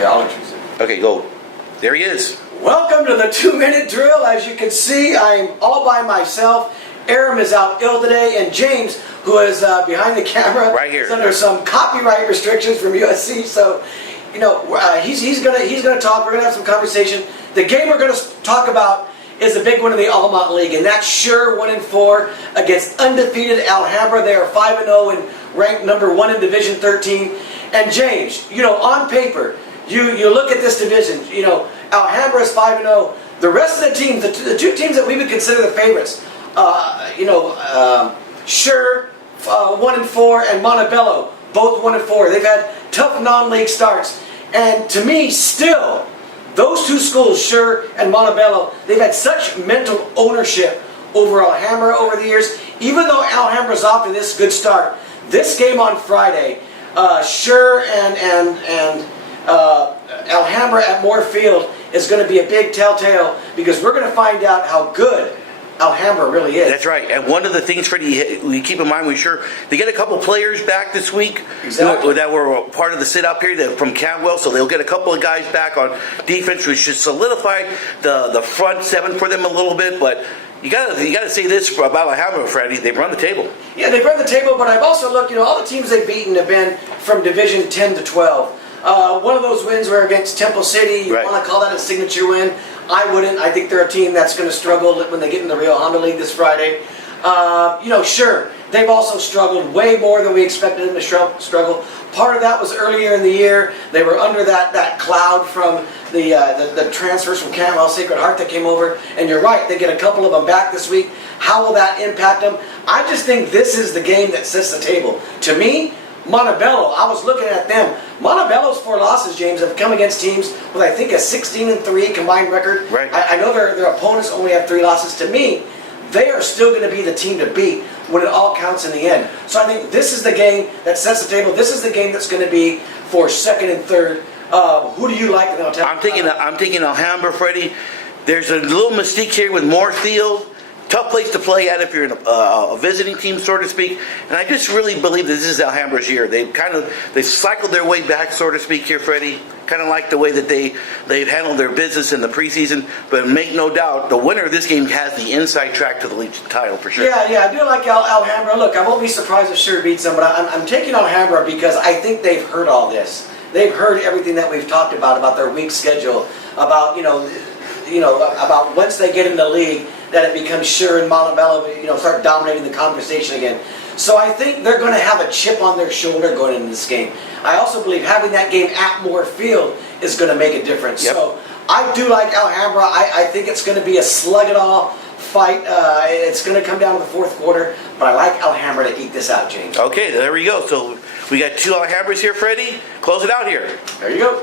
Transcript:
Yeah, I'll introduce him. Okay, go. There he is. Welcome to the 2-minute drill. As you can see, I'm all by myself. Aram is out ill today, and James, who is behind the camera, right here, is under some copyright restrictions from USC. So, he's gonna talk. We're gonna have some conversation. The game we're gonna talk about is the big one in the Alhambra League, and that's Schurr 1-4 against undefeated Alhambra. They are 5-0 and ranked number 1 in Division 13. And James, on paper, you look at this division. Alhambra is 5-0. The rest of the teams, the two teams that we would consider the favorites, Schurr 1-4 and Montebello both 1-4. They've had tough non-league starts, and to me, still, those two schools, Schurr and Montebello, they've had such mental ownership over Alhambra over the years. Even though Alhambra's off to this good start, this game on Friday, Schurr and Alhambra at Moore Field is going to be a big telltale, because we're going to find out how good Alhambra really is. That's right. And one of the things, Freddie, we keep in mind, we sure they get a couple players back this week that were part of the sit-out period from Cantwell, so they'll get a couple of guys back on defense, which should solidify the front seven for them a little bit. But you gotta say this about Alhambra, Freddie. They've run the table. Yeah, they've run the table, but I've also looked. All the teams they've beaten have been from Division 10 to 12. One of those wins were against Temple City. You want to call that a signature win? I wouldn't. I think they're a team that's going to struggle when they get in the Rio Honda League this Friday. Sure, they've also struggled way more than we expected them to struggle. Part of that was earlier in the year. They were under that cloud from the transfers from Cantwell Sacred Heart that came over. And you're right, they get a couple of them back this week. How will that impact them? I just think this is the game that sets the table. To me, Montebello, I was looking at them. Montebello's 4 losses, James, have come against teams with, I think, a 16-3 combined record. Right. I know their opponents only have 3 losses. To me, they are still going to be the team to beat when it all counts in the end. So I think this is the game that sets the table. This is the game that's going to be for second and third. Who do you like? I'm taking Alhambra, Freddie. There's a little mystique here with Moorfield. Tough place to play at if you're a visiting team, so to speak. And I just really believe that this is Alhambra's year. They've cycled their way back, so to speak, here, Freddie. Kind of like the way that they've handled their business in the preseason. But make no doubt, the winner of this game has the inside track to the league title for sure. Yeah, I do like Alhambra. Look, I won't be surprised if Schurr beats them, but I'm taking Alhambra because I think they've heard all this. They've heard everything that we've talked about their weak schedule, about about once they get in the league, that it becomes Schurr and Montebello, start dominating the conversation again. So I think they're going to have a chip on their shoulder going into this game. I also believe having that game at Moore Field is going to make a difference. Yep. So I do like Alhambra. I think it's going to be a slug-it-all fight. It's going to come down to the fourth quarter, but I like Alhambra to eat this out, James. Okay, there we go. So we got 2 Alhambras here, Freddie. Close it out here. There you go.